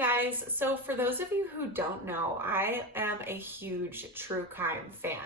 guys. So for those of you who don't know, I am a huge true crime fan.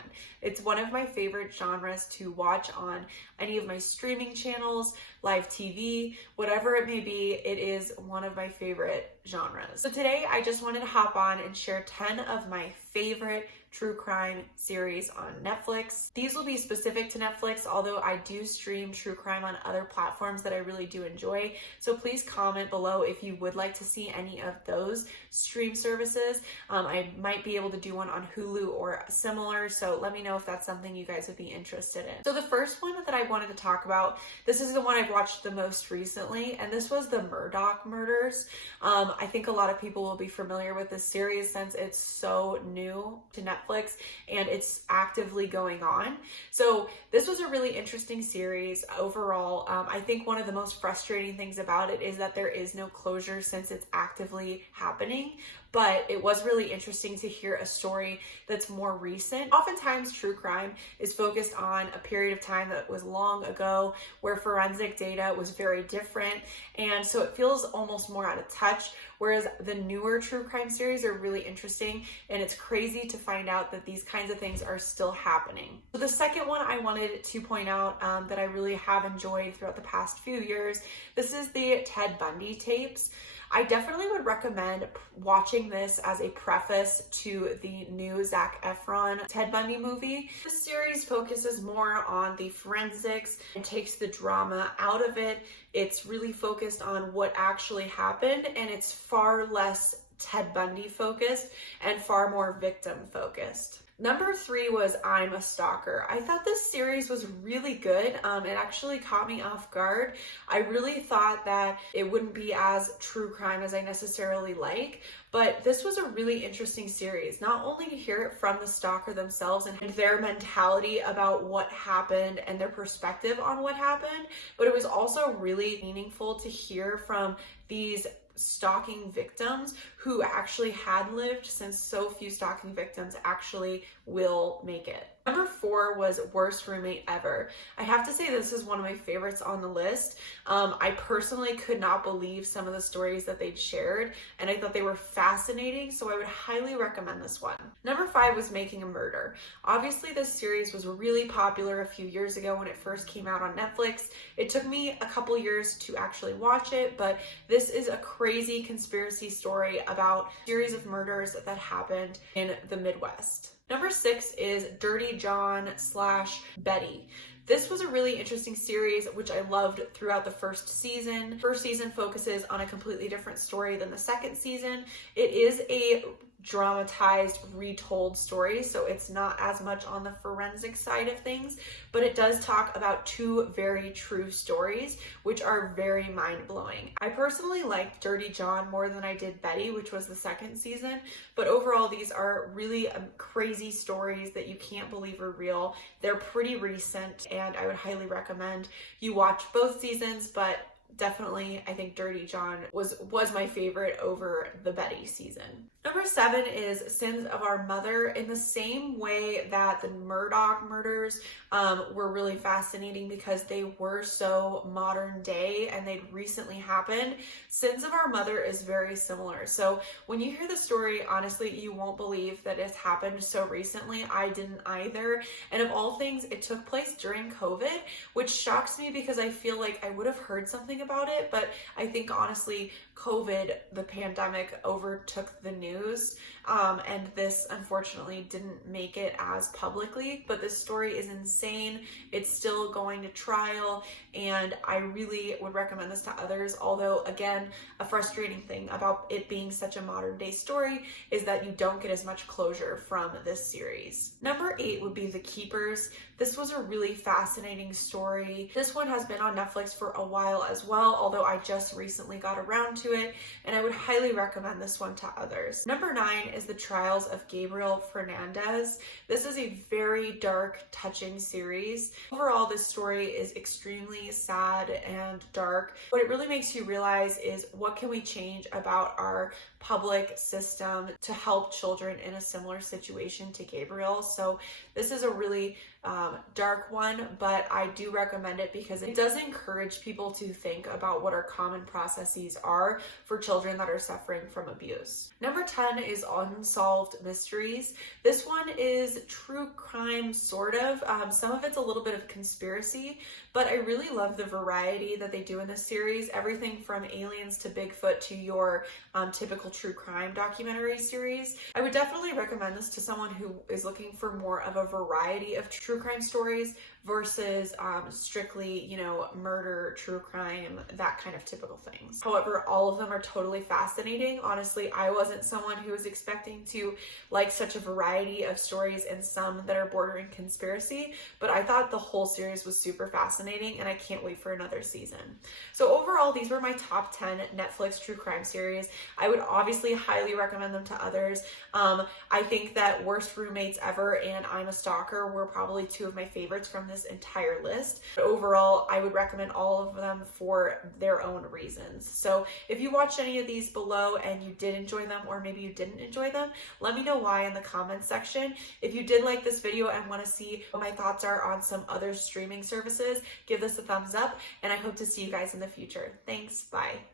It's one of my favorite genres to watch on any of my streaming channels, live TV, whatever it may be. It is one of my favorite genres. So today I just wanted to hop on and share 10 of my favorite true crime series on Netflix. These will be specific to Netflix, although I do stream true crime on other platforms that I really do enjoy. So please comment below if you would like to see any of those stream services. I might be able to do one on Hulu or similar, so let me know if that's something you guys would be interested in. So the first one that I wanted to talk about, this is the one I've watched the most recently, and this was the Murdaugh Murders. I think a lot of people will be familiar with this series since it's so new to Netflix and it's actively going on. So this was a really interesting series overall. I think one of the most frustrating things about it is that there is no closure since it's actively happening. But it was really interesting to hear a story that's more recent. Oftentimes, true crime is focused on a period of time that was long ago where forensic data was very different. And so it feels almost more out of touch, whereas the newer true crime series are really interesting. And it's crazy to find out that these kinds of things are still happening. So the second one I wanted to point out that I really have enjoyed throughout the past few years, this is the Ted Bundy tapes. I definitely would recommend watching this as a preface to the new Zac Efron Ted Bundy movie. This series focuses more on the forensics and takes the drama out of it. It's really focused on what actually happened, and it's far less Ted Bundy focused and far more victim focused. Number 3 was I'm a Stalker. I thought this series was really good. It actually caught me off guard. I really thought that it wouldn't be as true crime as I necessarily like, but this was a really interesting series. Not only to hear it from the stalker themselves and their mentality about what happened and their perspective on what happened, but it was also really meaningful to hear from these stalking victims who actually had lived, since so few stalking victims actually will make it. Number 4 was Worst Roommate Ever. I have to say this is one of my favorites on the list. I personally could not believe some of the stories that they'd shared, and I thought they were fascinating, so I would highly recommend this one. Number 5 was Making a Murder. Obviously, this series was really popular a few years ago when it first came out on Netflix. It took me a couple years to actually watch it, but this is a crazy conspiracy story about a series of murders that happened in the Midwest. Number 6 is Dirty John / Betty. This was a really interesting series, which I loved throughout the first season. First season focuses on a completely different story than the second season. It is a dramatized, retold story, so it's not as much on the forensic side of things, but it does talk about 2 very true stories, which are very mind-blowing. I personally liked Dirty John more than I did Betty, which was the second season, but overall these are really crazy stories that you can't believe are real. They're pretty recent, and I would highly recommend you watch both seasons, but definitely, I think Dirty John was my favorite over the Betty season. Number 7 is Sins of Our Mother. In the same way that the Murdaugh murders were really fascinating because they were so modern day and they'd recently happened, Sins of Our Mother is very similar. So when you hear the story, honestly, you won't believe that it's happened so recently. I didn't either. And of all things, it took place during COVID, which shocks me because I feel like I would have heard something about it, but I think honestly, COVID, the pandemic, overtook the news, and this unfortunately didn't make it as publicly, but this story is insane. It's still going to trial, and I really would recommend this to others, although again, a frustrating thing about it being such a modern day story is that you don't get as much closure from this series. Number 8 would be The Keepers. This was a really fascinating story. This one has been on Netflix for a while as well, although I just recently got around to it, and I would highly recommend this one to others. Number 9 is The Trials of Gabriel Fernandez. This is a very dark, touching series. Overall, this story is extremely sad and dark. What it really makes you realize is what can we change about our public system to help children in a similar situation to Gabriel. So this is a really dark one, but I do recommend it because it does encourage people to think about what our common processes are for children that are suffering from abuse. Number 10 is Unsolved Mysteries. This one is true crime, sort of. Some of it's a little bit of conspiracy, but I really love the variety that they do in this series. Everything from aliens to Bigfoot to your typical true crime documentary series. I would definitely recommend this to someone who is looking for more of a variety of true crime stories versus strictly, murder, true crime, that kind of typical things. However, all of them are totally fascinating. Honestly, I wasn't someone who was expecting to like such a variety of stories and some that are bordering conspiracy, but I thought the whole series was super fascinating and I can't wait for another season. So overall, these were my top 10 Netflix true crime series. I would obviously highly recommend them to others. I think that Worst Roommates Ever and I'm a Stalker were probably two of my favorites from this entire list. But overall, I would recommend all of them for their own reasons. So if you watched any of these below and you did enjoy them, or maybe you didn't enjoy them, let me know why in the comments section. If you did like this video and want to see what my thoughts are on some other streaming services, give this a thumbs up, and I hope to see you guys in the future. Thanks, bye.